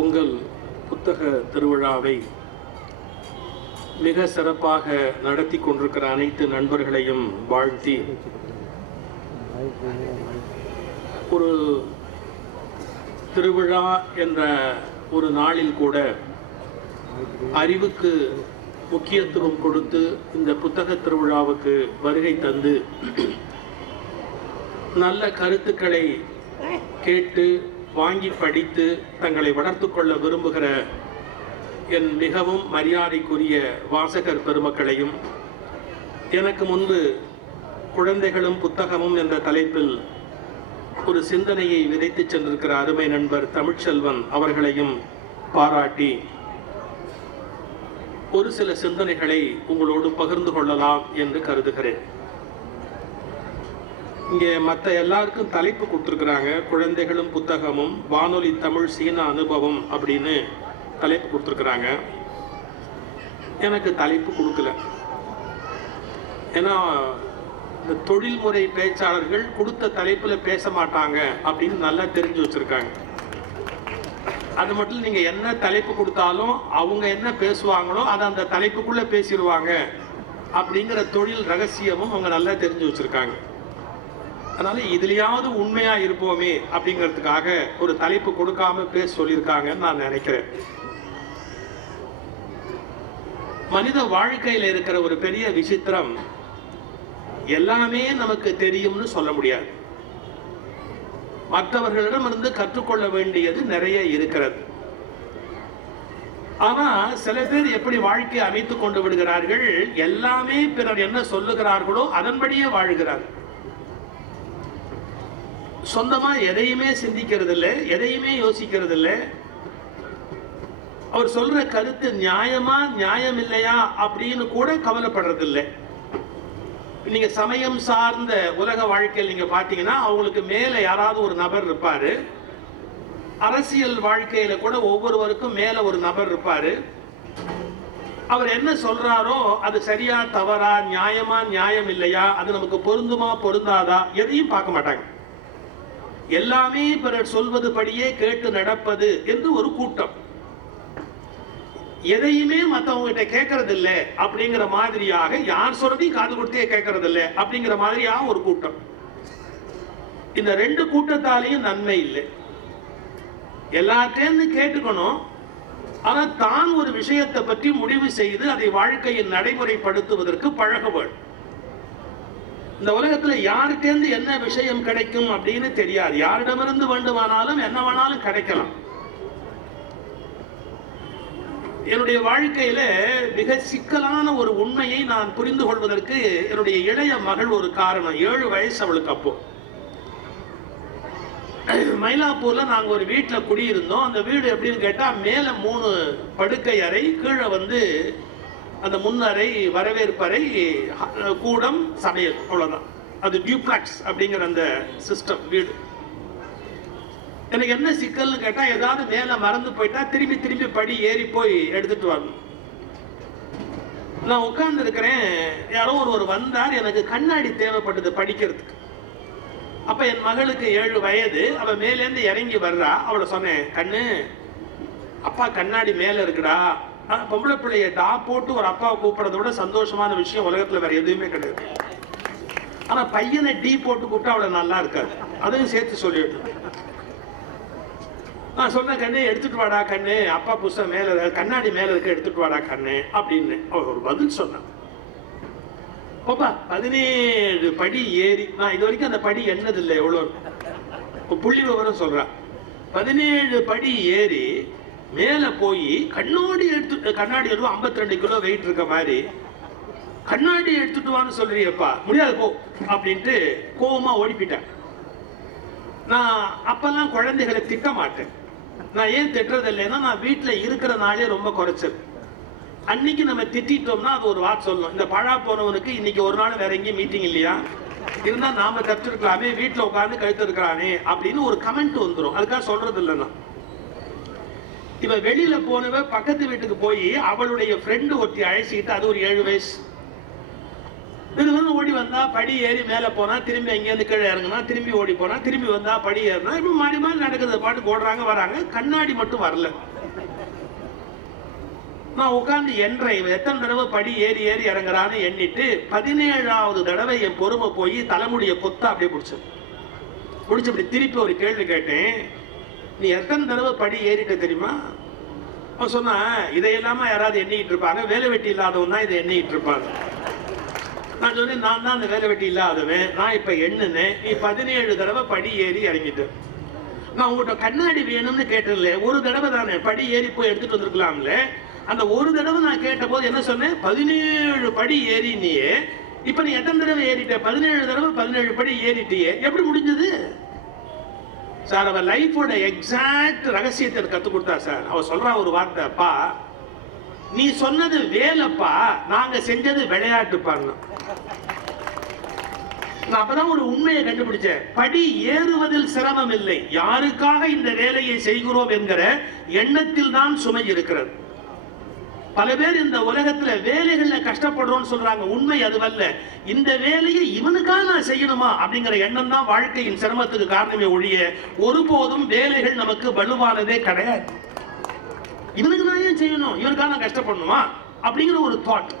பொங்கல் புத்தக திருவிழாவை மிக சிறப்பாக நடத்தி கொண்டிருக்கிற அனைத்து நண்பர்களையும் வாழ்த்தி, ஒரு திருவிழா என்ற ஒரு நாளில் கூட அறிவுக்கு முக்கியத்துவம் கொடுத்து இந்த புத்தக திருவிழாவுக்கு வருகை தந்து நல்ல கருத்துக்களை கேட்டு வாங்கி படித்து தங்களை வளர்த்து கொள்ள விரும்புகிற என் மிகவும் மரியாதைக்குரிய வாசகர் பெருமக்களையும், எனக்கு முன்பு குழந்தைகளும் புத்தகமும் என்ற தலைப்பில் ஒரு சிந்தனையை விதைத்து சென்றிருக்கிற அருமை நண்பர் தமிழ்ச்செல்வன் அவர்களையும் பாராட்டி ஒரு சில சிந்தனைகளை உங்களோடு பகிர்ந்து கொள்ளலாம் என்று கருதுகிறேன். இங்கே மற்ற எல்லாருக்கும் தலைப்பு கொடுத்துருக்குறாங்க. குழந்தைகளும் புத்தகமும், வானொலி தமிழ் சீன அனுபவம் அப்படின்னு தலைப்பு கொடுத்துருக்குறாங்க. எனக்கு தலைப்பு கொடுக்கல. ஏன்னா இந்த தொழில்முறை பேச்சாளர்கள் கொடுத்த தலைப்பில் பேச மாட்டாங்க அப்படின்னு நல்லா தெரிஞ்சு வச்சுருக்காங்க. அது மட்டும் நீங்கள் என்ன தலைப்பு கொடுத்தாலும் அவங்க என்ன பேசுவாங்களோ அதை அந்த தலைப்புக்குள்ளே பேசிடுவாங்க அப்படிங்கிற தொழில் ரகசியமும் அவங்க நல்லா தெரிஞ்சு வச்சுருக்காங்க. அதனால இதுலையாவது உண்மையா இருப்போமே அப்படிங்கிறதுக்காக ஒரு தலைப்பு கொடுக்காம பேச சொல்லியிருக்காங்கன்னு நான் நினைக்கிறேன். மனித வாழ்க்கையில் இருக்கிற ஒரு பெரிய விசித்திரம், எல்லாமே நமக்கு தெரியும்னு சொல்ல முடியாது. மற்றவர்களிடமிருந்து கற்றுக்கொள்ள வேண்டியது நிறைய இருக்கிறது. ஆனா சில பேர் எப்படி வாழ்க்கையை அமைத்துக் கொண்டு விடுகிறார்கள், எல்லாமே பிறர் என்ன சொல்லுகிறார்களோ அதன்படியே வாழ்கிறார்கள். சொந்தமா எதையுமே சிந்திக்கிறது இல்லை, எதையுமே யோசிக்கிறது இல்லை. அவர் சொல்ற கருத்து நியாயமா நியாயம் இல்லையா அப்படின்னு கூட கவலைப்படுறது இல்லை. நீங்க சமயம் சார்ந்த உலக வாழ்க்கையில் நீங்க பாத்தீங்கன்னா அவங்களுக்கு மேல யாராவது ஒரு நபர் இருப்பாரு. அரசியல் வாழ்க்கையில கூட ஒவ்வொருவருக்கும் மேல ஒரு நபர் இருப்பாரு. அவர் என்ன சொல்றாரோ அது சரியா தவறா, நியாயமா நியாயம் இல்லையா, அது நமக்கு பொருந்துமா பொருந்தாதா, எதையும் பார்க்க மாட்டாங்க. எல்லாமே பிறர் சொல்வது படியே கேட்டு நடப்பது என்று ஒரு கூட்டம். எதையுமே மற்றவங்க கிட்ட கேட்கறது இல்லை அப்படிங்கிற மாதிரியாக, யார் சொல்றதையும் காது கொடுத்தே கேட்கறது இல்லை அப்படிங்கிற மாதிரியாக ஒரு கூட்டம். இந்த ரெண்டு கூட்டத்தாலையும் நன்மை இல்லை. எல்லாத்தையும் கேட்டுக்கணும், ஆனா தான் ஒரு விஷயத்தை பற்றி முடிவு செய்து அதை வாழ்க்கையில் நடைமுறைப்படுத்துவதற்கு பழக வேண்டும். இந்த உலகத்துல யாருக்கேந்து என்ன விஷயம் கிடைக்கும் அப்படின்னு தெரியாது. யாரிடமிருந்து வேண்டுமானாலும் என்ன வேணாலும் கிடைக்கலாம். என்னுடைய வாழ்க்கையில மிக சிக்கலான ஒரு உண்மையை நான் புரிந்து கொள்வதற்கு என்னுடைய இளைய மகள் ஒரு காரணம். 7 வயசு அவளுக்கு. அப்போ மயிலாப்பூர்ல நாங்க ஒரு வீட்டுல குடியிருந்தோம். அந்த வீடு எப்படின்னு கேட்டா, மேல 3 படுக்கை அறை, கீழே அந்த முன்னறை, வரவேற்பறை, கூடம், சமையல், அவ்வளவுதான். அது டியூப்ளெக்ஸ் அப்படிங்கிற அந்த சிஸ்டம் வீடு. எனக்கு என்ன சிக்கல்னு கேட்டா, ஏதாவது மேல மறந்து போயிட்டா திரும்பி திரும்பி படி ஏறி போய் எடுத்துட்டு வரணும். நான் உட்கார்ந்து இருக்கிறேன், யாரோ ஒருவர் வந்தார். எனக்கு கண்ணாடி தேவைப்பட்டது படிக்கிறதுக்கு. அப்ப என் மகளுக்கு 7 வயது. அவ மேலேருந்து இறங்கி வர்றா. அவளை சொன்னேன், கண்ணு, அப்பா கண்ணாடி மேல இருக்குடா. பொம்பளை பிள்ளைய டா போட்டு ஒரு அப்பாவை கூப்பிடுறத விட சந்தோஷமான விஷயம் உலகத்துல வேற எதுவுமே கிடையாது. ஆனா பையனை டி போட்டு கூப்பிட்டா அவளை நல்லா இருக்காது. அதையும் சேர்த்து சொல்லிட்டு நான் சொன்ன, கண்ணு எடுத்துட்டு வாடா கண்ணு, அப்பா புஸ்தகம் மேல கண்ணாடி மேல இருக்க, எடுத்துட்டு வாடா கண்ணு அப்படின்னு அவர் ஒரு பதில் சொன்னான். பாப்பா 17 படி ஏறி, நான் இது வரைக்கும் அந்த படி என்னதில்லை, எவ்வளவு புள்ளி விவரம் சொல்றான். 17 படி ஏறி மேல போய் கண்ணாடி 52 கிலோ வெயிட் இருக்க மாதிரி கண்ணாடி எடுத்துட்டு வான்னு சொல்றியப்பா, முடியாது போ அப்படின்ட்டு கோவமா ஓடிப்பிட்டேன். நான் அப்பெல்லாம் குழந்தைகளை திட்ட மாட்டேன். நான் ஏன் திட்டுறது இல்லைன்னா, நான் வீட்டுல இருக்கிற நாளே ரொம்ப குறைச்சது. அன்னைக்கு நம்ம திட்டோம்னா அது ஒரு வார்த்தை சொல்லணும். இந்த பழா போனவனுக்கு இன்னைக்கு ஒரு நாள் வேற எங்கேயும் மீட்டிங் இல்லையா, இருந்தா நாம கற்றுருக்கலாமே, வீட்டுல உட்காந்து கழுத்து இருக்கிறானே அப்படின்னு ஒரு கமெண்ட் வந்துடும். அதுக்காக சொல்றது இல்லைன்னா, இவ வெளியில போனவ பக்கத்து வீட்டுக்கு போய் அவளுடைய ஃப்ரெண்டு ஒருத்தி அழைச்சிக்கிட்டு, அது ஒரு 7 வயசு, ஓடி வந்தா படி ஏறி மேல போனா, திரும்பி எங்கேயிருந்து கீழே இறங்குனா, திரும்பி ஓடி போனா, திரும்பி வந்தா படி ஏறினா, இப்ப மாறி மாறி நடக்குது. பாட்டுக்கு ஓடுறாங்க வராங்க. கண்ணாடி மட்டும் வரல. நான் உட்கார்ந்து இவன் எத்தனை தடவை படி ஏறி ஏறி இறங்குறான்னு எண்ணிட்டு 17வது தடவை என் பொறுமை போய் தலைமுடிய கொத்த அப்படியே பிடிச்சு இப்படி திருப்பி ஒரு கேள்வி கேட்டேன். நீ எத்தனை தடவை படி ஏறிட்ட தெரியுமா? அவன் சொன்னா, இதையெல்லாம யாராவது எண்ணிட்டு இருப்பாங்க, வேலை வெட்டி இல்லாதவன் தான் இதை எண்ணிட்டு இருப்பாங்க. நான் சொன்னேன், நான் தான் அந்த வேலை வெட்டி இல்லாதவன். நான் இப்ப எண்ணுனேன், நீ 17 தடவை படி ஏறி இறங்கிட்டு. நான் உங்கள்கிட்ட கண்ணாடி வேணும்னு கேட்டதில்ல, ஒரு தடவை தானே படி ஏறி போய் எடுத்துட்டு வந்திருக்கலாம்ல. அந்த ஒரு தடவை நான் கேட்ட போது என்ன சொன்னேன்? 17 படி ஏறி நீயே. இப்ப நீ எத்தனை தடவை ஏறிட்ட? 17 தடவை 17 படி ஏறிட்டியே. எப்படி முடிஞ்சது சார்? அவர் லைஃபோட எக்ஸாக்ட் ரகசியத்தை கத்துக் கொடுத்தா சார். அவர் சொல்றா ஒரு வார்த்தை, அப்பா நீ சொன்னது வேலைப்பா, நாங்க செஞ்சது விளையாட்டுப்பான்னு. நான் அப்பதான் ஒரு உண்மையை கண்டுபிடிச்சேன். படி ஏறுவதில் சிரமம் இல்லை, யாருக்காக இந்த வேலையை செய்கிறோம் என்கிற எண்ணத்தில் தான் சுமை இருக்கிறது. பல பேர் இந்த உலகத்துல வேலைகள்ல கஷ்டப்படுறோம்னு சொல்றாங்க. உண்மை அதுவல்ல. இந்த வேலையை இவனுக்காக நான் செய்யணுமா அப்படிங்கிற எண்ணம் தான் வாழ்க்கையின் சிரமத்துக்கு காரணமே ஒழிய ஒருபோதும் வேலைகள் நமக்கு வலுவானதே கிடையாது. இவனுக்கு நான் ஏன் செய்யணும், இவனுக்காக நான் கஷ்டப்படணுமா அப்படிங்கிற ஒரு தாட்.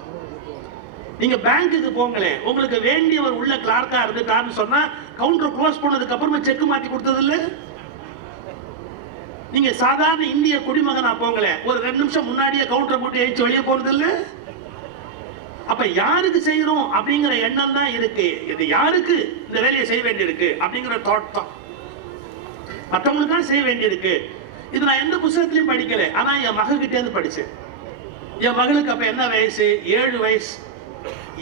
நீங்க பேங்க்குக்கு போங்களேன், உங்களுக்கு வேண்டியவர் உள்ள கிளார்க்கா இருந்துட்டாருன்னு சொன்னா கவுண்டர் க்ளோஸ் பண்ணதுக்கு அப்புறமா செக் மாத்தி கொடுத்தது இல்லை. நீங்க சாதாரண இந்திய குடிமகனா போங்களேன், ஒரு 2 நிமிஷம் முன்னாடியே கவுண்டர் போட்டு எழுச்சி வெளியே போறது இல்ல. அப்ப யாருக்கு செய்யறோம் அப்படிங்கிற எண்ணம் தான் இருக்கு. இது யாருக்கு இந்த வேலையை செய்ய வேண்டியிருக்கு அப்படிங்கிற தாட் தான். மற்றவங்களுக்கு தான் செய்ய வேண்டியிருக்கு. இது நான் எந்த புத்தகத்திலையும் படிக்கல, ஆனா என் மகக்கிட்டே இருந்து படிச்சேன். என் மகளுக்கு அப்ப என்ன வயசு? 7 வயசு.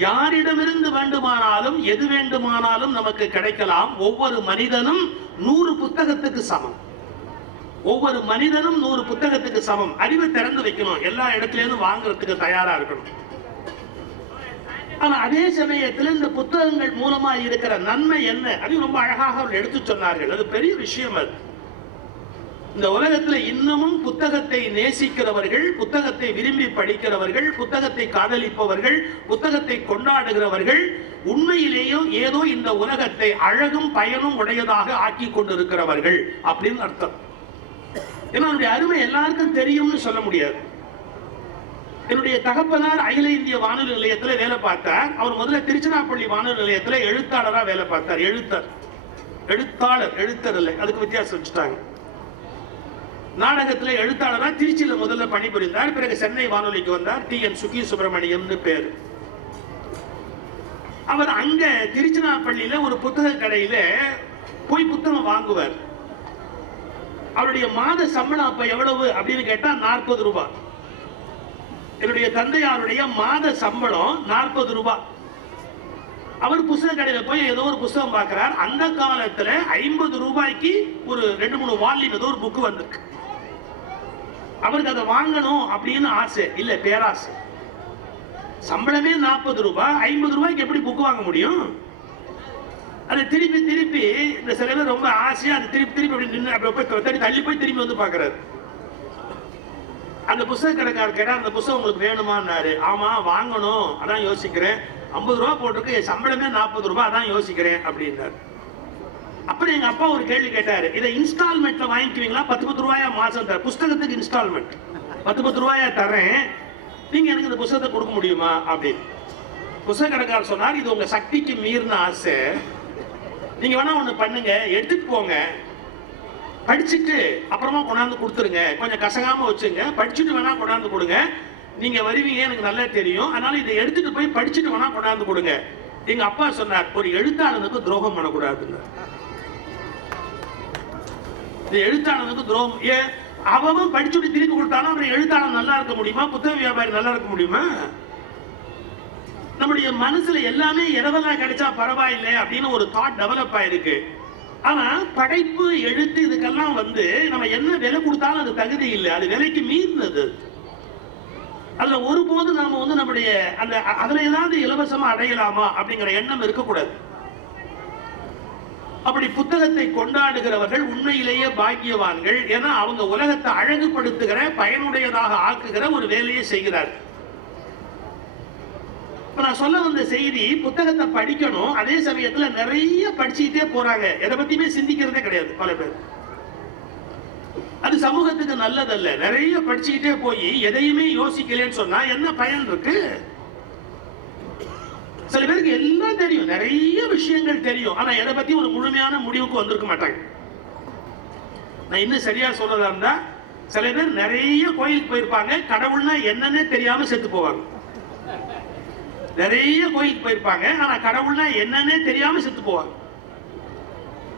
யாரிடமிருந்து வேண்டுமானாலும் எது வேண்டுமானாலும் நமக்கு கிடைக்கலாம். ஒவ்வொரு மனிதனும் 100 புத்தகத்துக்கு சமம். ஒவ்வொரு மனிதனும் 100 புத்தகத்துக்கு சமம். அறிவை திறந்து வைக்கணும், எல்லா இடத்துலயும் வாங்குறதுக்கு தயாரா இருக்கணும். ஆனா அதே சமயத்தில் இந்த புத்தகங்கள் மூலமா இருக்கிற நன்மை என்ன, அது ரொம்ப அழகாக அவர்கள் எடுத்து சொன்னார்கள். அது பெரிய விஷயம். அது இந்த உலகத்துல இன்னமும் புத்தகத்தை நேசிக்கிறவர்கள், புத்தகத்தை விரும்பி படிக்கிறவர்கள், புத்தகத்தை காதலிப்பவர்கள், புத்தகத்தை கொண்டாடுகிறவர்கள் உண்மையிலேயே ஏதோ இந்த உலகத்தை அழகும் பயனும் உடையதாக ஆக்கி கொண்டிருக்கிறவர்கள் அப்படின்னு அர்த்தம். என்னுடைய அருமை எல்லாருக்கும் தெரியும்னு சொல்ல முடியாது. என்னுடைய தகப்பனார் அகில இந்திய வானொலி நிலையத்தில் வேலை பார்த்தார். அவர் முதல்ல திருச்சிராப்பள்ளி வானொலி நிலையத்தில் எழுத்தாளராக வேலை பார்த்தார். எழுத்தாளர், எழுத்தர் இல்லை, அதுக்கு வித்தியாசம் வச்சுட்டாங்க. நாடகத்தில் எழுத்தாளராக திருச்சியில முதல்ல பணிபுரிந்தார். பிறகு சென்னை வானொலிக்கு வந்தார். TN சுகி சுப்பிரமணியம்னு பேரு. அவர் அங்க திருச்சிராப்பள்ளியில ஒரு புத்தக கடையில போய் புத்தகம் வாங்குவார். அவருடைய மாத சம்பளம் அப்ப எவ்வளவு அப்படின்னு கேட்டா 40 ரூபாய். என்னுடைய தந்தையாருடைய மாத சம்பளம் 40 ரூபாய். அவர் புத்தக கடையில போய் ஏதோ ஒரு புத்தகம் பார்க்கிறார். அந்த காலத்துல 50 ரூபாய்க்கு ஒரு 2-3 வால்யூம் ஏதோ ஒரு புக் வந்திருக்கு. அவருக்கு அதை வாங்கணும் அப்படின்னு ஆசை இல்ல, பேராசை. சம்பளமே 40 ரூபாய், 50 ரூபாய்க்கு எப்படி புக் வாங்க முடியும்? அதை திருப்பி திருப்பி இந்த சில பேர் ரொம்ப ஆசையா அதை திருப்பி திருப்பி அப்படி நின்று தள்ளி போய் திரும்பி வந்து பாக்குறாரு. அந்த புத்தக கடைக்காரர் கேட்டா, அந்த புத்தகம் உங்களுக்கு வேணுமான்னாரு. ஆமா வாங்கணும், அதான் யோசிக்கிறேன். 50 ரூபாய் போட்டிருக்கு, என் சம்பளமே 40 ரூபாய், அதான் யோசிக்கிறேன் அப்படின்னாரு. அப்புறம் எங்க அப்பா ஒரு கேள்வி கேட்டாரு, இதை இன்ஸ்டால்மெண்ட்ல வாங்கிக்குவீங்களா? 10 ரூபாயா மாசம் தர புத்தகத்துக்கு இன்ஸ்டால்மெண்ட் 10 ரூபாயா தரேன், நீங்க எனக்கு இந்த புத்தகத்தை கொடுக்க முடியுமா அப்படின்னு. புத்தக கடைக்காரர் சொன்னார், இது உங்க சக்திக்கு மீறின ஆசை. நீங்க வேணா ஒண்ணு பண்ணுங்க, எடுத்துட்டு போங்க, படிச்சுட்டு அப்புறமா கொண்டாந்து கொடுத்துருங்க, கொஞ்சம் கசகாம வச்சுங்க, படிச்சுட்டு வேணா கொண்டாந்து கொடுங்க, நீங்க வருவீங்க எனக்கு நல்லா தெரியும், அதனால இதை எடுத்துட்டு போய் படிச்சுட்டு வேணா கொண்டாந்து கொடுங்க. எங்க அப்பா சொன்னார், ஒரு எழுத்தாளனுக்கு துரோகம் பண்ணக்கூடாதுன்னு. எழுத்தாளனுக்கு துரோகம் ஏன்? அவன் படிச்சுட்டு திருப்பி கொடுத்தாலும் அவன் எழுத்தாளன் நல்லா இருக்க முடியுமா? புத்தக வியாபாரி நல்லா இருக்க முடியுமா? நம்முடைய மனசுல எல்லாமே இரவலா கிடைச்சா பரவாயில்லை அப்படின்னு ஒரு தாட் டெவலப் ஆயிருக்கு. ஆனா படைப்பு, எழுத்து இதுக்கெல்லாம் நம்ம என்ன விலை கொடுத்தாலும் அது தகுதி இல்லை, அது விலைக்கு மீறினது. அதுல ஒருபோது நாம நம்முடைய அந்த அதுல ஏதாவது இலவசமா அடையலாமா அப்படிங்கிற எண்ணம் இருக்கக்கூடாது. அப்படி புத்தகத்தை கொண்டாடுகிறவர்கள் உண்மையிலேயே பாக்கியவான்கள். ஏன்னா அவங்க உலகத்தை அழகுபடுத்துகிற, பயனுடையதாக ஆக்குகிற ஒரு வேலையை செய்கிறார். நான் சொல்ல வந்த செய்தி, புத்தகத்தை படிக்கணும், அதே சமயத்துல நிறைய படிச்சுக்கிட்டே போறாங்க, எதை பத்தியுமே சிந்திக்கிறதே கிடையாது பல பேர். அது சமூகத்துக்கு நல்லதல்ல. நிறைய படிச்சுக்கிட்டே போய் எதையுமே யோசிக்கலன்னு சொன்னா என்ன பயன் இருக்கு? சில பேருக்கு எல்லாம் தெரியும், நிறைய விஷயங்கள் தெரியும், ஆனா எதை பத்தி ஒரு முழுமையான முடிவுக்கு வந்திருக்க மாட்டாங்க. நான் இன்னும் சரியா சொல்றதா இருந்தா, சில பேர் நிறைய கோயிலுக்கு போயிருப்பாங்க, கடவுள்னா என்னன்னே தெரியாம செத்து போவாங்க. நிறைய கோயிலுக்கு போயிருப்பாங்க, ஆனா கடவுள்னா என்னன்னே தெரியாம செத்து போவாங்க.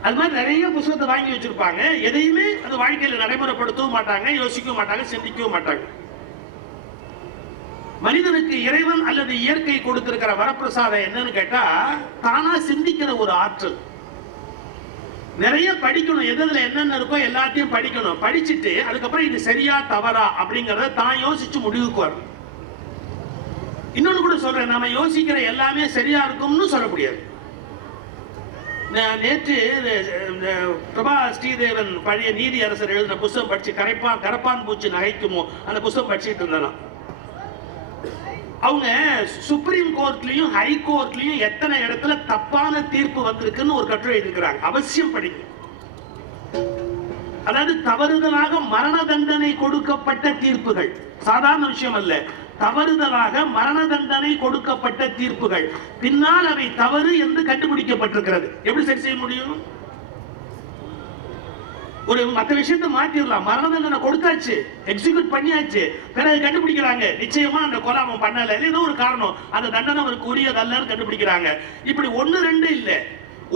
அது மாதிரி நிறைய புத்தகத்தை வாங்கி வச்சிருப்பாங்க, எதையுமே அது வாழ்க்கையில நடைமுறைப்படுத்தவும் மாட்டாங்க, யோசிக்கவும் மாட்டாங்க, சிந்திக்கவும் மாட்டாங்க. மனிதனுக்கு இறைவன் அல்லது இயற்கை கொடுத்திருக்கிற வரப்பிரசாதம் என்னன்னு கேட்டா, தானா சிந்திக்கிற ஒரு ஆற்றல். நிறைய படிக்கணும், எதுல என்னென்ன இருக்கோ எல்லாத்தையும் படிக்கணும். படிச்சுட்டு அதுக்கப்புறம் இது சரியா தவறா அப்படிங்கறத தான் யோசிச்சு முடிவுக்கு வரணும். இன்னொன்னு கூட சொல்றேன், நாம யோசிக்கிற எல்லாமே சரியா இருக்கும்னு சொல்ல முடியாது. நேற்று பிரபா ஸ்ரீதேவன் பழைய நீதி அரசர் எழுதின புத்தகம் படிச்சு, கரப்பான் பூச்சி நகைக்குமோ, அந்த புத்தகம் படிச்சுட்டு இருந்தாலும் அவங்க சுப்ரீம் கோர்ட்லயும் ஹை கோர்ட்லயும் எத்தனை இடத்துல தப்பான தீர்ப்பு வந்திருக்குன்னு ஒரு கட்டுரை எழுதிக்கிறாங்க, அவசியம் படிக்கும். அதாவது தவறுதலாக மரண தண்டனை கொடுக்கப்பட்ட தீர்ப்புகள், சாதாரண விஷயம் அல்ல, தவறுதலாக மரண தண்டனை கொடுக்கப்பட்ட தீர்ப்புகள் பின்னால் அவை தவறு என்று கண்டுபிடிக்கப்பட்டிருக்கிறது. எப்படி சரி செய்ய முடியும்? ஒரு மற்ற விஷயத்தை மாத்திரலாம், மரண தண்டனை கொடுத்தாச்சு, எக்ஸிக்யூட் பண்ணியாச்சு, பிறகு கண்டுபிடிக்கிறாங்க நிச்சயமா அந்த கொலை அவன் பண்ணல, ஏதோ ஒரு காரணம், அந்த தண்டனை அவருக்கு உரியதல்லன்னு கண்டுபிடிக்கிறாங்க. இப்படி ஒன்னு ரெண்டு இல்ல,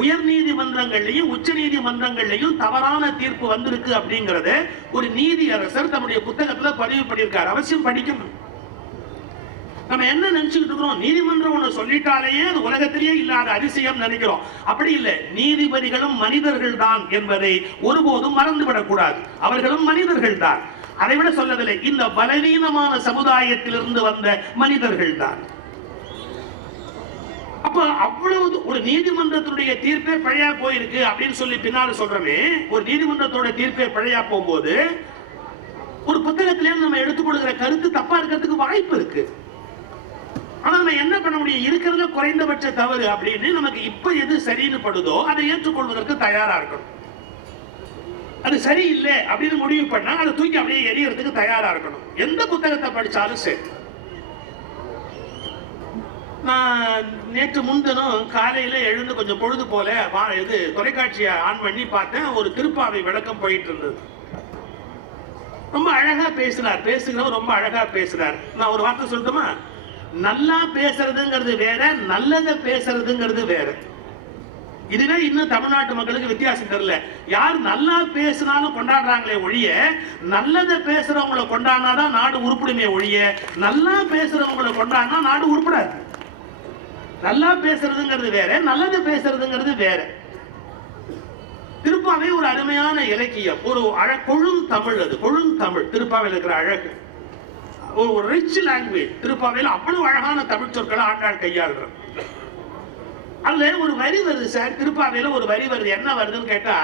உயர் நீதிமன்றங்கள்லயும் உச்ச நீதிமன்றங்கள்லயும் தவறான தீர்ப்பு வந்திருக்கு அப்படிங்கறத ஒரு நீதி அரசர் தன்னுடைய புத்தகத்துல பதிவு பண்ணியிருக்காரு. அவசியம் படிக்கணும். நம்ம என்ன நினைச்சுக்கிட்டு இருக்கிறோம், நீதிமன்றம் ஒண்ணு சொல்லிட்டாலேயே அது உலகத்திலேயே இல்லாத அதிசயம் நினைக்கிறோம். அப்படி இல்லை, நீதிபதிகளும் மனிதர்கள் தான் என்பதை ஒருபோதும் மறந்துவிடக் கூடாது. அவர்களும் மனிதர்கள் தான், அதை விட சொல்லவில்லை, இந்த பலவீனமான சமுதாயத்திலிருந்து வந்த மனிதர்கள் தான். அப்ப அவ்வளவு ஒரு நீதிமன்றத்துடைய தீர்ப்பே பழையா போயிருக்கு அப்படின்னு சொல்லி பின்னால சொல்றமே, ஒரு நீதிமன்றத்தோட தீர்ப்பே பழையா போகும்போது ஒரு புத்தகத்திலே நம்ம எடுத்துக் கொடுக்கிற கருத்து தப்பா இருக்கிறதுக்கு வாய்ப்பு இருக்கு. ஆனா நம்ம என்ன பண்ண முடியும், இருக்கிறதுல குறைந்தபட்ச தவறு அப்படின்னு நமக்கு இப்ப எது சரின்னு படுதோ அதை ஏற்றுக்கொள்வதற்கு தயாரா இருக்கணும். அது சரியில்லை அப்படின்னு முடிவு பண்ணா அதை தூக்கி அப்படியே எரியறதுக்கு தயாரா இருக்கணும். எந்த புத்தகத்தை படிச்சாலும் சரி. நான் நேற்று முன்தினம் காலையில எழுந்து கொஞ்சம் பொழுது போல இது தொலைக்காட்சியை ஆன் பண்ணி பார்த்தேன், ஒரு திருப்பாவை விளக்கம் போயிட்டு இருந்தது. ரொம்ப அழகா பேசுகிறவர் ரொம்ப அழகா பேசுறார். நான் ஒரு வார்த்தை சொல்லட்டுமா? நல்லா பேசுறதுங்கிறது வேற, நல்லத பேசுறதுங்கிறது வேற. இதுவே இன்னும் தமிழ்நாட்டு மக்களுக்கு வித்தியாசம் தெரியல. யார் நல்லா பேசினாலும் கொண்டாடுறாங்களே ஒழிய, நல்லத பேசுறவங்களை கொண்டாடினாதான் நாடு உருப்பிடுமே ஒழிய, நல்லா பேசுறவங்களை கொண்டாடினா நாடு உருப்படாது. நல்லா பேசுறதுங்கிறது வேற, நல்லத பேசுறதுங்கிறது வேற. திருப்பாவை ஒரு அருமையான இலக்கியம், ஒரு கொழுந்தமிழ். அது கொழுந்தமிழ் திருப்பாவையில் இருக்கிற அழகு, ஒரு ரிச் லாங்குவேஜ். திருப்பாவையில் அவ்வளவு அழகான தமிழ் சொற்களை ஆண்டாள் கையாளுற. அதுல ஒரு வரி வருது சார், திருப்பாவையில ஒரு வரி வருது. என்ன வருதுன்னு கேட்டா,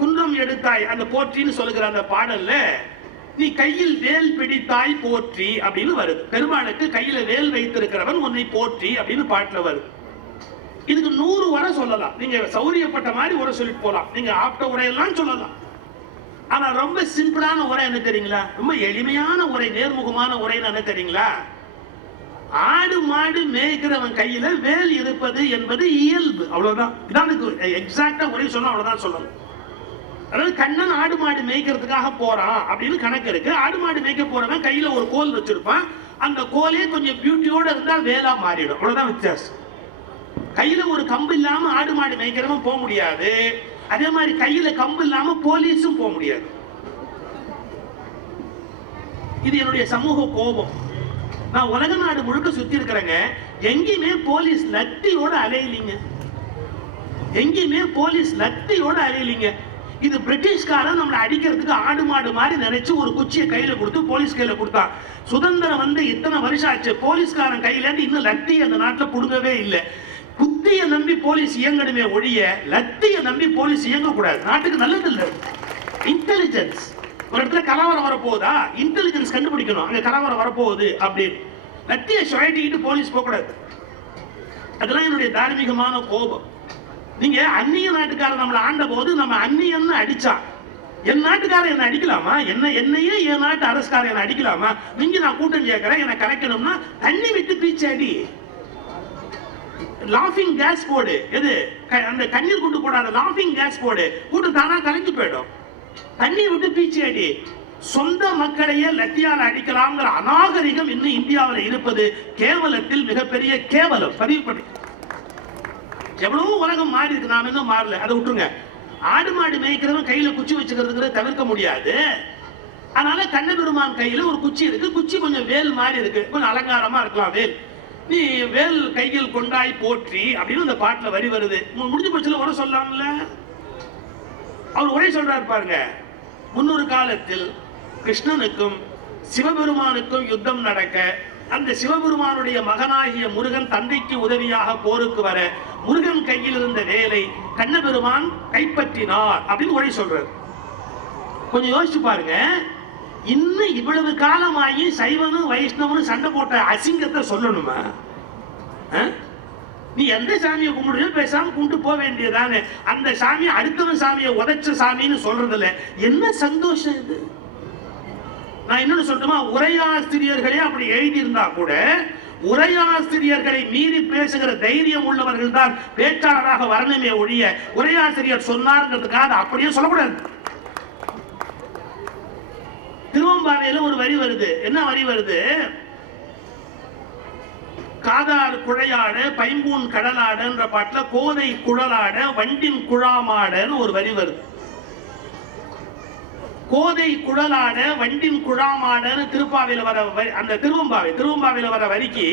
குன்றம் எடுத்தாய் அந்த போற்றின்னு சொல்லுகிற அந்த பாடல்ல, நீ கையில் வேல் பிடித்தாய் போற்றி அப்படின்னு வருது. பெருமாளுக்கு கையில வேல் வைத்திருக்கிறவன் உன்னை போற்றி அப்படின்னு பாட்டுல வருது. இதுக்கு 100 உரை சொல்லலாம். நீங்க சௌரியப்பட்ட மாதிரி உரை சொல்லிட்டு போலாம், நீங்க ஆப்ட உரையெல்லாம் சொல்லலாம். ஆனா ரொம்ப சிம்பிளான உரை என்ன தெரியுங்களா? ரொம்ப எளிமையான உரை, நேர்முகமான உரைன்னு என்ன தெரியுங்களா? ஆடு மாடு மேய்க்கிறவன் கையில வேல் இருப்பது என்பது இயல்பு, அவ்வளவுதான். இதான் எக்ஸாக்டா உரை சொன்னா அவ்வளவுதான் சொல்லணும். அதாவது கண்ணன் ஆடு மாடு மேய்க்கிறதுக்காக போறான் அப்படின்னு கணக்கு இருக்கு. ஆடு மாடு மேய்க்க போறவன் கையில ஒரு கோல் வச்சிருப்பான், அந்த கோலே கொஞ்சம் பியூட்டியோட இருந்தா வேலா மாறிடும், அவ்வளவுதான் வித்தியாசம். கையில ஒரு கம்பு இல்லாம ஆடு மாடு மேய்க்கிறவன் போக முடியாது. அதே மாதிரி கையில கம்பு இல்லாம போலீஸும் போக முடியாது. இது என்னுடைய சமூக கோபம். நான் உலக நாடு முழுக்க சுத்தி இருக்கிறேங்க, எங்கேயுமே போலீஸ் லத்தியோட அலையிலிங்க, எங்கேயுமே போலீஸ் லத்தியோட அலையிலிங்க. இது பிரிட்டிஷ்காரன் நம்மளை அடிக்கிறதுக்கு ஆடு மாடு மாதிரி நினைச்சு ஒரு குச்சியை கையில கொடுத்து போலீஸ் கையில கொடுத்தான். சுதந்திரம் வந்து இத்தனை வருஷம் ஆச்சு, போலீஸ்காரன் கையில இருந்து இன்னும் லத்தி அந்த நாட்டில் புடுங்கவே இல்லை. புத்திய நம்பி போலீஸ் இயங்கணுமே ஒழிய லத்திய நம்பி போலீஸ் இயங்க கூடாது, நாட்டுக்கு நல்லது இல்லை. இன்டெலிஜென்ஸ், ஒரு இடத்துல கலவரம் வரப்போகுதா, இன்டெலிஜென்ஸ் கண்டுபிடிக்கணும் அங்க கலவரம் வரப்போகுது அப்படின்னு. லத்திய சுழட்டிக்கிட்டு போலீஸ் போக கூடாது. அதெல்லாம் என்னுடைய தார்மீகமான கோபம். நீங்க அந்நிய நாட்டுக்காரர் நம்மளை ஆண்ட போது நம்ம அந்நியன்னு அடிச்சா, என் நாட்டுக்காரர் என்ன அடிக்கலாமா? என்னையே என் நாட்டு அரசுக்காரர் என்ன அடிக்கலாமா? நீங்க நான் கூட்டம் கேட்கிறேன், என்ன கலைக்கணும்னா தண்ணி விட்டு பீச்சு அடி, லாஃபிங் கேஸ் போடு. எது அந்த கண்ணீர் கூட்டு போடாத லாஃபிங் கேஸ் போடு, கூட்டு தானா கலைஞ்சு போயிடும். தண்ணி விட்டு பீச்சு அடி. சொந்த மக்களையே லத்தியால அடிக்கலாம்ங்கிற அநாகரிகம் இன்னும் இந்தியாவில் இருப்பது கேவலத்தில் மிகப்பெரிய கேவலம். பதிவு பண்ணி எவ்வளவு உலகம் மாறி இருக்கு, நாம இன்னும் மாறல. அதை விட்டுருங்க. ஆடு மாடு மேய்க்கிறவன் கையில குச்சி வச்சுக்கிறது தவிர்க்க முடியாது. அதனால கண்ணபெருமான் கையில ஒரு குச்சி இருக்கு. குச்சி கொஞ்சம் வேல் மாதிரி இருக்கு, கொஞ்சம் அலங்காரமா இருக்கலாம். வேல் நீ வேல் கையில் கொண்டாய் போற்றி அப்படின்னு அந்த பாட்டுல வரி வருது. முடிஞ்ச பட்சத்துல உரை சொல்லலாம்ல. அவர் உரை சொல்றாரு பாருங்க. முன்னொரு காலத்தில் கிருஷ்ணனுக்கும் சிவபெருமானுக்கும் யுத்தம் நடக்க, அந்த சிவபெருமானுடைய மகனாகிய முருகன் தந்தைக்கு உதவியாக போருக்கு வர, முருகன் கையில் இருந்த வேலை கண்ணபெருமான் கைப்பற்றினார் அப்படின்னு உரை சொல்றாரு. கொஞ்சம் யோசிச்சு பாருங்க. இன்னும் இவ்வளவு காலமாகி சைவனும் வைஷ்ணவனும் சண்டை போட்ட அசிங்கத்தை சொல்லணுமா? நீ எந்த சாமியை கும்பிடுறோ பேசாம கும்பிட்டு போக வேண்டியதானே. அந்த சாமியை அடுத்தவன் சாமியை உதைச்ச சாமின்னு சொல்றதுல என்ன சந்தோஷம் இது? நான் இன்னொன்னு சொல்லட்டுமா? உரையாசிரியர்களே அப்படி எழுதி இருந்தா கூட உரையாசிரியர்களை மீறி பேசுகிற தைரியம் உள்ளவர்கள் தான் பேச்சாளராக வரணுமே ஒழிய உரையாசிரியர் சொன்னார்ங்கிறதுக்காக அப்படியே சொல்லக்கூடாது. திருவம்பாவையில ஒரு வரி வருது. என்ன வரி வருது? காதார் குழையாட பைம்பூன் கடலாடன்ற பாட்டுல கோதை குழலாட வண்டின் குழாமாடன்னு ஒரு வரி வருது. கோதை குழலாட வண்டின் குழாமாடன்னு திருப்பாவையில வர அந்த திருவம்பாவையில வர வரிக்கு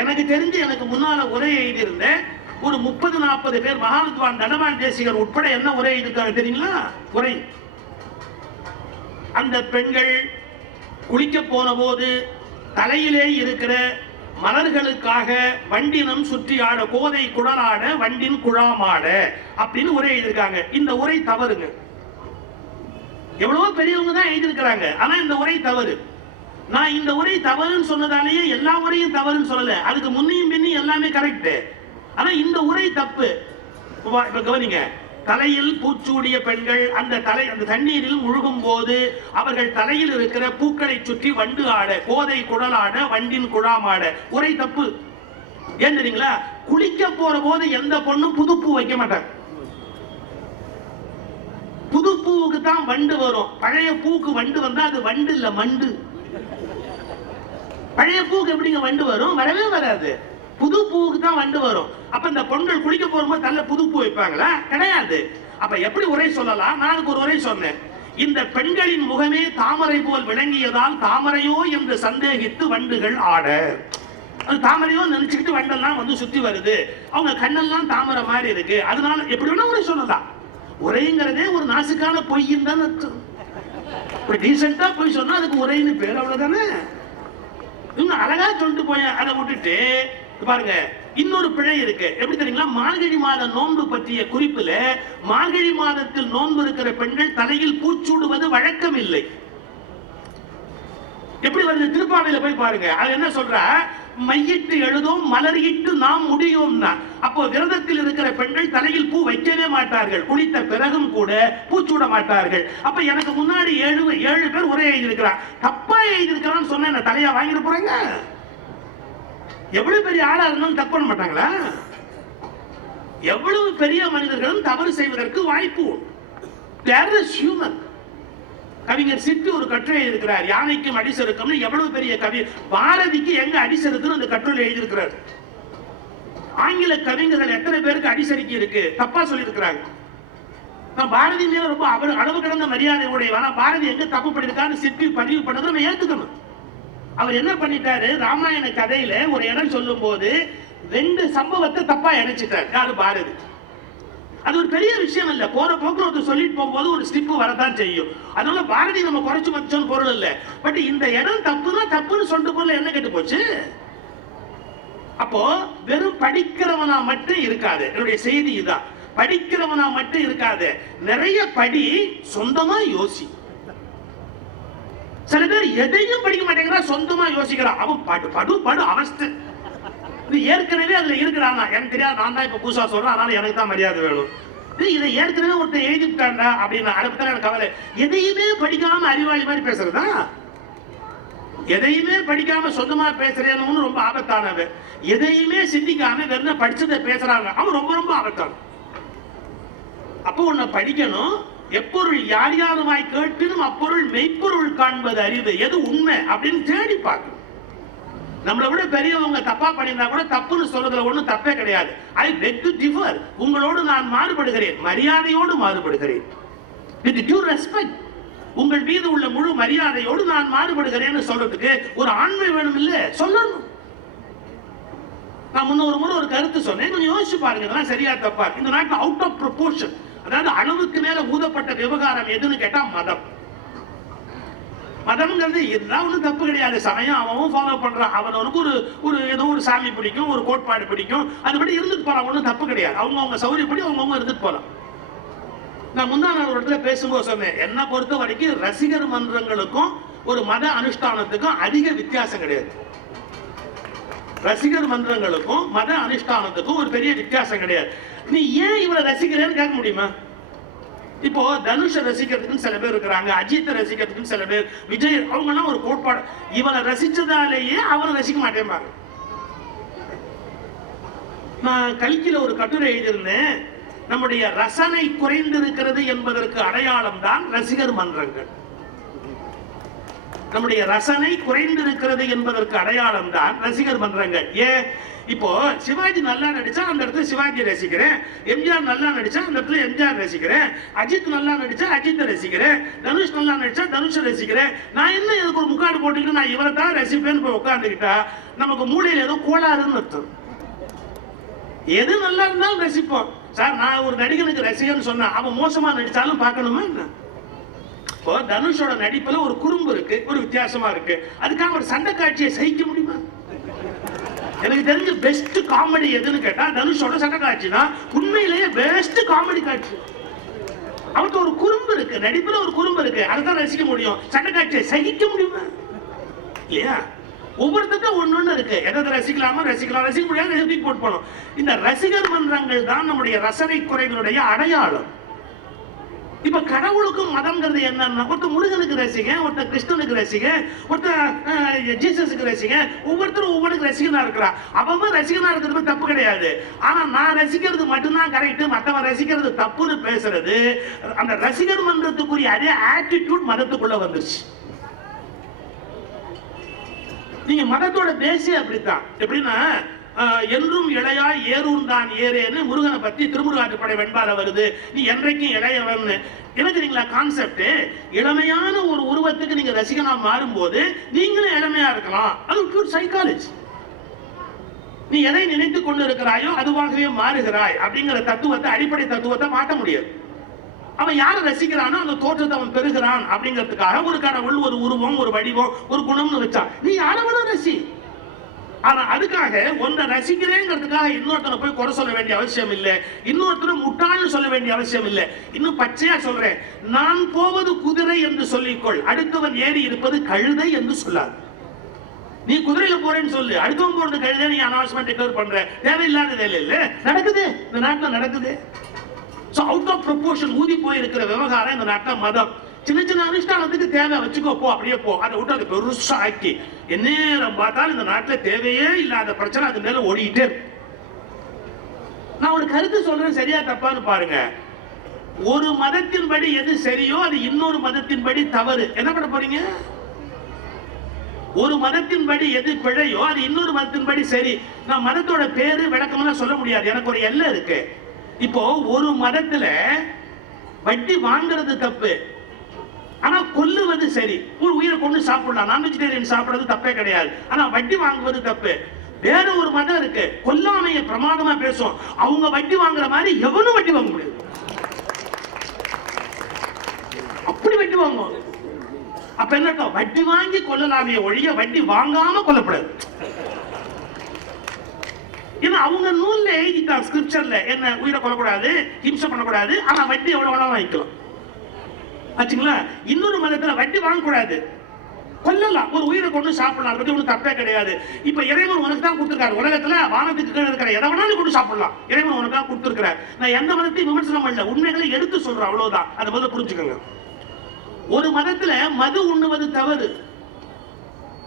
எனக்கு தெரிஞ்சு எனக்கு முன்னால உரை எழுதியிருந்த ஒரு 30-40 பேர் மகாவித்வான் தனபால் தேசிகர் உட்பட என்ன உரை எழுதியிருக்காங்க தெரியுங்களா? உரை அந்த பெண்கள் குளிக்க போன போது தலையிலே இருக்கிற மலர்களுக்காக வண்டினம் சுற்றி ஆட, கோதை குழலாட வண்டின் குழாமாட அப்படின்னு உரை எழுதியிருக்காங்க. இந்த உரை தவறுங்க. எவ்வளவோ பெரியவங்க தான் எழுதியிருக்கிறாங்க, ஆனா இந்த உரை தவறு. நான் இந்த உரை தவறுன்னு சொன்னதாலேயே எல்லா உரையும் தவறுன்னு சொல்லல. அதுக்கு முன்னையும் பின்னையும் எல்லாமே கரெக்ட். ஆனா இந்த உரை தப்பு. இப்ப கவனிங்க. தலையில் பூச்சூடிய பெண்கள் அந்த தண்ணீரில் முழுகும் போது அவர்கள் தலையில் இருக்கிற பூக்களை சுற்றி வண்டு ஆட, கோதை குழலாட வண்டின் குழாமாட. உரை தப்பு. ஏன் தெரியுங்களா? குளிக்க போற போது எந்த பொண்ணும் புதுப்பூ வைக்க மாட்டாங்க. புது பூவுக்கு தான் வண்டு வரும். பழைய பூக்கு வண்டு வந்தா அது வண்டு இல்ல, மண்டு. பழைய பூக்கு எப்படிங்க வண்டு வரும்? வரவே வராது. புது பூவுக்கு தான் வண்டு வரும். அப்ப இந்த பொண்கள் குளிக்க போகும்போது தள்ள புது பூ வைப்பாங்களா? கிடையாது. அப்ப எப்படி உரை சொல்லலாம்? நான் ஒரு உரை சொன்னேன். இந்த பெண்களின் முகமே தாமரை போல் விளங்கியதால் தாமரையோ என்று சந்தேகித்து வண்டுகள் ஆட. அது தாமரையோ நினைச்சுக்கிட்டு வண்டெல்லாம் வந்து சுத்தி வருது. அவங்க கண்ணெல்லாம் தாமரை மாதிரி இருக்கு. அதனால எப்படி வேணா உரை சொல்லலாம். உரைங்கிறதே ஒரு நாசுக்கான பொய்ன்னு தான் அர்த்தம். டீசெண்டா போய் சொன்னா அதுக்கு உரைன்னு பேர், அவ்வளவுதானே. இன்னும் அழகா சொல்லிட்டு போய் அதை விட்டுட்டு பாருங்க. இன்னொரு பிழை இருக்கு. எப்படி தெரியுங்களா? மார்கழி மாத நோன்பு பற்றிய குறிப்புல மார்கழி மாதத்தில் நோன்பு இருக்கிற பெண்கள் தலையில் பூச்சூடுவது வழக்கம் இல்லை. எப்படி வருது? திருப்பாவையில போய் பாருங்க. அது என்ன சொல்ற? மையிட்டு எழுதும் மலரிட்டு நாம் முடியும்னா. அப்போ விரதத்தில் இருக்கிற பெண்கள் தலையில் பூ வைக்கவே மாட்டார்கள். குளித்த பிறகும் கூட பூச்சூட மாட்டார்கள். அப்ப எனக்கு முன்னாடி 7 பேர் உரை எழுதியிருக்கிறான். தப்பா எழுதியிருக்கிறான்னு சொன்ன என்ன தலையா வாங்கிட்டு போறாங்க? எவ்வளவு பெரிய ஆளா இருந்தாலும் தப்பு பண்ண மாட்டாங்களா? எவ்வளவு பெரிய மனிதர்களும் தவறு செய்வதற்கு வாய்ப்பு. கவிஞர் சிட்டு ஒரு கட்டுரை எழுதியிருக்கிறார். யானைக்கும் அடிசருக்கும். எவ்வளவு பெரிய கவி. பாரதிக்கு எங்க அடிசருக்குன்னு அந்த கட்டுரை எழுதியிருக்கிறார். ஆங்கில கவிஞர்கள் எத்தனை பேருக்கு அடிசரிக்கை இருக்கு தப்பா சொல்லி இருக்கிறாங்க. பாரதி மேல ரொம்ப அளவு கடந்த மரியாதை உடையவா. பாரதி எங்க தப்பு பண்ணிருக்கான்னு சிற்பி பதிவு பண்ணதை நம்ம ஏத்துக்கணும். அவர் என்ன பண்ணிட்டாரு? ராமாயண கதையில ஒரு இடம் சொல்லும் போது 2 சம்பவத்தை தப்பா இணைச்சிட்டார். யாரு? பாரதி. அது ஒரு பெரிய விஷயம் இல்ல. போற போக்குவரத்து சொல்லிட்டு போகும்போது ஒரு ஸ்டிப்பு வரதான் செய்யும். அதனால பாரதி நம்ம குறைச்சு மச்சோன்னு பொருள் இல்ல. பட் இந்த இடம் தப்புனா தப்புன்னு சொல்லிட்டு போல என்ன கேட்டு போச்சு? அப்போ வெறும் படிக்கிறவனா மட்டும் இருக்காது. என்னுடைய செய்தி இதுதான். படிக்கிறவனா மட்டும் இருக்காது. நிறைய படி, சொந்தமா யோசி. சில பேர் எதையும் படிக்க மாட்டேங்கிறா, சொந்தமா யோசிக்கிறான். அவன் படு அவஸ்தை. இது ஏற்கனவே அதுல இருக்கிறான். எனக்கு தெரியாது, நான் தான் இப்ப புதுசா சொல்றேன், அதனால எனக்கு தான் மரியாதை வேணும். இதை ஏற்கனவே ஒருத்தர் எழுதிட்டாண்டா அப்படின்னு அதை பத்தி எனக்கு கவலை. எதையுமே படிக்காம அறிவாளி மாதிரி பேசுறதா? எதையுமே படிக்காம சொந்தமா பேசுறேன்னு ரொம்ப ஆபத்தானவன். எதையுமே சிந்திக்காம வெறும் படிச்சதை பேசுறாங்க, அவன் ரொம்ப ரொம்ப ஆபத்தான. அப்போ உன்னை படிக்கணும். எப்பொருள் யார் யாருமாய் கேட்பினும் அப்பொருள் மெய்ப்பொருள் காண்பது அறிவு. எது உண்மை அப்படின்னு தேடி பார்க்கணும். நம்மளை விட பெரியவங்க தப்பா பண்ணியிருந்தா கூட தப்புன்னு சொல்றதுல ஒண்ணும் தப்பே கிடையாது. ஐ பெக் டு டிஃபர். உங்களோடு நான் மாறுபடுகிறேன், மரியாதையோடு மாறுபடுகிறேன். With due respect. உங்கள் மீது உள்ள முழு மரியாதையோடு நான் மாறுபடுகிறேன்னு சொல்றதுக்கு ஒரு ஆண்மை வேணும் இல்ல, சொல்லணும். நான் முன்னொரு முறை ஒரு கருத்து சொன்னேன், கொஞ்சம் யோசிச்சு பாருங்க, இதெல்லாம் சரியா தப்பா. இந்த நாட்டில் அவுட் ஆஃப் ப்ரொபோர்ஷன், அதாவது அளவுக்கு மேல ஊதப்பட்ட விவகாரம் எதுன்னு கேட்டா மதம். மதம்ங்கிறது இதெல்லாம் ஒன்றும் தப்பு கிடையாது. சமயம் அவன் ஃபாலோ பண்றான். அவனுக்கு ஒரு ஏதோ ஒரு சாமி பிடிக்கும், ஒரு கோட்பாடு பிடிக்கும், அதுபடி இருந்துட்டு போறான். ஒன்றும் தப்பு கிடையாது. அவங்க சௌரியப்படி அவங்க இருந்துட்டு போறான். நான் முந்தா நாள் ஒரு இடத்துல பேசும்போது சொன்னேன், என்ன பொறுத்த வரைக்கும் ரசிகர் மன்றங்களுக்கும் ஒரு மத அனுஷ்டானத்துக்கும் அதிக வித்தியாசம் கிடையாது. ரசிகர் மன்றங்களுக்கும் மத அனுஷ்டானத்துக்கும் ஒரு பெரிய வித்தியாசம் கிடையாது. நீ ஏன் இவரை ரசிக்கிறேன்னு கேட்க முடியுமா? இப்போ தனுஷ ரசிக்கிறதுக்கு சில பேர் இருக்கிறாங்க, அஜித்தை ரசிக்கிறதுக்கு சில பேர், விஜய், அவங்க எல்லாம் ஒரு கோட்பாடு. இவனை ரசிச்சதாலேயே அவரை ரசிக்க மாட்டேன். நான் கல்கில ஒரு கட்டுரை எழுதியிருந்தேன். நம்முடைய ரசனை குறைந்திருக்கிறது என்பதற்கு அடையாளம் தான் ரசிகர் மன்றங்கள். நம்முடைய ரசனை குறைந்திருக்கிறது என்பதற்கு அடையாளம் தான் ரசிகர் மன்றங்கள். ஏன்? இப்போ சிவாஜி நல்லா நடிச்சா அந்த இடத்துல சிவாஜி ரசிக்கிறேன், எம்ஜிஆர் நல்லா நடிச்சா அந்த இடத்துல எம்ஜிஆர் ரசிக்கிறேன், அஜித் நல்லா நடிச்சா அஜித் ரசிக்கிறேன், தனுஷ் நல்லா நடிச்சா தனுஷ் ரசிக்கிறேன். நான் என்ன இதுக்கு ஒரு முக்காடு போட்டுக்கிட்டு நான் இவரை தான் ரசிப்பேன்னு போய் உட்காந்துக்கிட்டா நமக்கு மூளையில் ஏதோ கோளாறுன்னு அர்த்தம். எது நல்லா இருந்தாலும் ரசிப்போம். சார், நான் ஒரு நடிகனுக்கு ரசிகன்னு சொன்னா அவன் மோசமா நடிச்சாலும் பார்க்கணுமா என்ன? இப்போ தனுஷோட நடிப்புல ஒரு குறும்பு இருக்கு, ஒரு வித்தியாசமா இருக்கு. அதுக்காக ஒரு சண்டை காட்சியை சகிக்க முடியுமா? எனக்கு தெரிஞ்ச பெஸ்ட் காமெடி எதுன்னு கேட்டா தனுஷோட சண்டை காட்சி தான் உண்மையிலேயே பெஸ்ட் காமெடி காட்சி. அவருக்கு ஒரு குறும்பு இருக்கு, நடிப்புல ஒரு குறும்பு இருக்கு, அதுதான் ரசிக்க முடியும். சண்டை காட்சியை சகிக்க முடியுமா? இல்லையா? ஒவ்வொருத்தருக்கும் ஒன்னொன்னு இருக்கு. எதை ரசிக்கலாமா ரசிக்கலாம், ரசிக்க முடியாது போட்டு போனோம். இந்த ரசிகர் மன்றங்கள் தான் நம்முடைய ரசனை குறைகளுடைய அடையாளம். இப்ப கடவுளுக்கும் மதம்ங்கிறது என்னன்னா, ஒருத்தர் முருகனுக்கு ரசிக, ஒருத்தர் கிருஷ்ணனுக்கு ரசிக, ஒருத்தர் ஜீசஸுக்கு ரசிக, ஒவ்வொருத்தரும் ஒவ்வொருக்கு ரசிகனா இருக்கிறா. அவன் ரசிகனா இருக்கிறது தப்பு கிடையாது. ஆனா நான் ரசிக்கிறது மட்டும்தான் கரெக்ட், மற்றவன் ரசிக்கிறது தப்புன்னு பேசுறது, அந்த ரசிகர் மன்றத்துக்குரிய அதே ஆட்டிடியூட் மதத்துக்குள்ள வந்துருச்சு. நீங்க மதத்தோட பேசி அப்படித்தான். எப்படின்னா, என்றும் இளையாய் ஏறும் தான் ஏறேன்னு முருகனை பத்தி திருமுருகாற்றுப்படை வெண்பால வருது. நீ என்றைக்கும் இளையவன். எனக்கு நீங்களா கான்செப்ட், இளமையான ஒரு உருவத்துக்கு நீங்க ரசிகனா மாறும்போது நீங்களும் இளமையா இருக்கலாம். அது பியூர் சைக்காலஜி. நீ எதை நினைத்து கொண்டு இருக்கிறாயோ அதுவாகவே மாறுகிறாய் அப்படிங்கிற தத்துவத்தை, அடிப்படை தத்துவத்தை மாற்ற முடியாது. அவன் யாரை ரசிக்கிறானோ அந்த தோற்றத்தை அவன் பெறுகிறான் அப்படிங்கிறதுக்காக ஒரு கடவுள், ஒரு உருவம், ஒரு வடிவம், ஒரு குணம்னு வச்சான். நீ யாரை வேணா ரசி. ஆனா அதுக்காக ஒன்றை ரசிக்கிறேங்கிறதுக்காக இன்னொருத்தனை போய் குறை சொல்ல வேண்டிய அவசியம் இல்லை, இன்னொருத்தனை முட்டாள்னு சொல்ல வேண்டிய அவசியம் இல்லை. இன்னும் பச்சையா சொல்றேன், நான் போவது குதிரை என்று சொல்லிக்கொள், அடுத்தவன் ஏறி இருப்பது கழுதை என்று சொல்லாது. நீ குதிரையில போறேன்னு சொல்லு, அடுத்தவன் போறது கழுதை. நீ அனாவசியமா டிக்ளேர் பண்ற, தேவையில்லாத வேலை இல்ல நடக்குது இந்த நாட்டில் நடக்குது. அவுட் ஆஃப் ப்ரொபோர்ஷன் ஊதி போயிருக்கிற விவகாரம் இந்த நாட்டில். மதம் சின்ன சின்ன அனுஷ்டானத்துக்கு தேவை, வச்சுக்கோ போ, அப்படியே போ. அதை விட்டு அது பெருசா ஆக்கி எந்நேரம் பார்த்தாலும் இந்த நாட்டில் தேவையே இல்லாத பிரச்சனை அது மேல ஓடிக்கிட்டே. நான் ஒரு கருத்து சொல்றேன், சரியா தப்பான்னு பாருங்க. ஒரு மதத்தின்படி எது சரியோ அது இன்னொரு மதத்தின்படி தவறு. என்ன பண்ண போறீங்க? ஒரு மதத்தின்படி எது பிழையோ அது இன்னொரு மதத்தின்படி சரி. நான் மதத்தோட பேரு விளக்கமெல்லாம் சொல்ல முடியாது, எனக்கு ஒரு எல்லை இருக்கு. இப்போ ஒரு மதத்துல வட்டி வாங்குறது தப்பு, ஆனா கொல்லுவது சரி. ஒரு உயிரை கொண்டு சாப்பிடலாம், நான் வெஜிடேரியன் சாப்பிடுறது தப்பே கிடையாது, ஆனா வட்டி வாங்குவது தப்பு. வேற ஒரு மதம் இருக்கு, கொல்லாமையை பிரமாதமா பேசும், அவங்க வட்டி வாங்குற மாதிரி எவனும் வட்டி வாங்க முடியாது, அப்படி வட்டி வாங்குவோம். அப்ப என்ன, வட்டி வாங்கி கொல்லலாமே ஒழிய வட்டி வாங்காம கொல்லப்படாது. ஏன்னா அவங்க நூல்ல எழுதிட்டான், ஸ்கிரிப்சர்ல என்ன உயிரை கொல்லக்கூடாது, ஹிம்சை பண்ணக்கூடாது, ஆனா வட்டி எவ்வளவு வேணாலும் வாங்கிக்கலாம் ஆச்சுங்களா. இன்னொரு மதத்துல வட்டி வாங்கக்கூடாது, கொல்லலாம், ஒரு உயிரை கொண்டு சாப்பிடலாம், அது ஒன்றும் தப்பே கிடையாது. இப்ப இறைவன் உனக்கு தான் கொடுத்துருக்காரு. உலகத்துல வானத்துக்கு கீழே இருக்கிற எதை வேணாலும் கொண்டு சாப்பிடலாம், இறைவன் உனக்கு தான் கொடுத்துருக்கிறார். நான் எந்த மதத்தையும் விமர்சனம் பண்ணல, உண்மைகளை எடுத்து சொல்றேன், அவ்வளவுதான். அதை முதல்ல புரிஞ்சுக்கோங்க. ஒரு மதத்துல மது உண்ணுவது தவறு,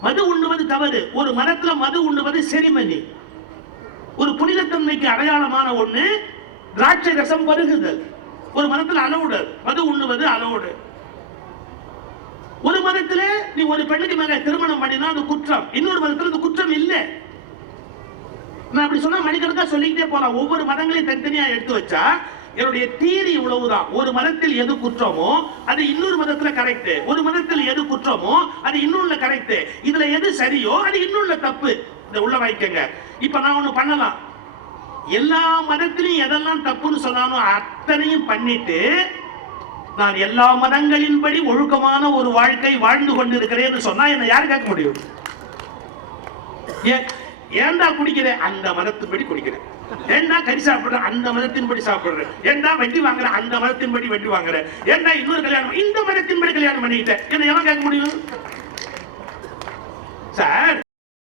மது உண்ணுவது தவறு. ஒரு மதத்துல மது உண்ணுவது செரிமனி, ஒரு புனிதத்தன்மைக்கு அடையாளமான ஒண்ணு. திராட்சை ரசம் பருகுதல் ஒரு மதத்துல அலவுடு, மது உண்ணுவது அலவுடு. ஒரு மதத்துல நீ ஒரு பெண்ணுக்கு மேல திருமணம் பண்ணினா அது குற்றம், இன்னொரு மதத்துல அது குற்றம் இல்லை. நான் அப்படி சொன்னா மணிக்கணக்கா சொல்லிக்கிட்டே போலாம். ஒவ்வொரு மதங்களையும் தனித்தனியா எடுத்து வச்சா என்னுடைய தீரி இவ்வளவுதான். ஒரு மதத்தில் எது குற்றமோ அது இன்னொரு மதத்துல கரெக்ட், ஒரு மதத்தில் எது குற்றமோ அது இன்னொன்னு கரெக்ட், இதுல எது சரியோ அது இன்னொன்னு தப்பு. இத உள்ள வைக்கங்க. இப்ப நான் ஒண்ணு பண்ணலாம், எல்லா மதத்திலையும் எதெல்லாம் தப்புன்னு சொன்னாலும் அத்தனையும் பண்ணிட்டு நான் எல்லா மதங்களின்படி ஒழுக்கமான ஒரு வாழ்க்கை வாழ்ந்து கொண்டிருக்கிறேன்னு சொன்னா என்ன யாரு கேட்க முடியும்? ஏண்டா குடிக்கிறேன்? அந்த மதத்தின்படி குடிக்கிறேன். ஏண்டா கறி சாப்பிடுறேன்? அந்த மதத்தின்படி சாப்பிடுறேன். ஏண்டா வட்டி வாங்குறேன்? அந்த மதத்தின்படி வட்டி வாங்குறேன். ஏண்டா இன்னொரு கல்யாணம் இந்த மதத்தின்படி கல்யாணம் பண்ணிக்கிட்டேன் என்ன எவன் கேட்க முடியும்? சார்,